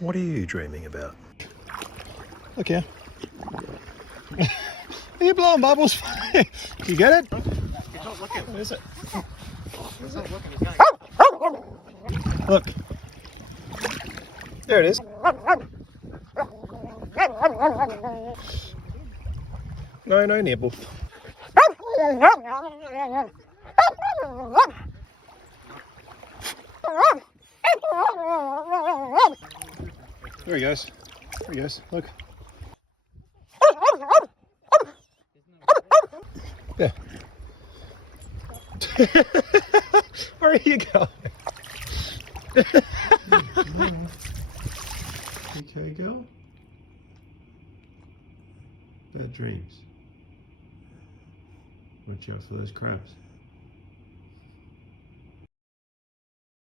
What are you dreaming about? Look here. Are you blowing bubbles? You get it? He's not looking. What is it? He's not looking. He's going. Look. There it is. No nibble. There he goes. There he goes. Look. Yeah. Where are you going? Okay, girl. Bad dreams. Watch out for those crabs.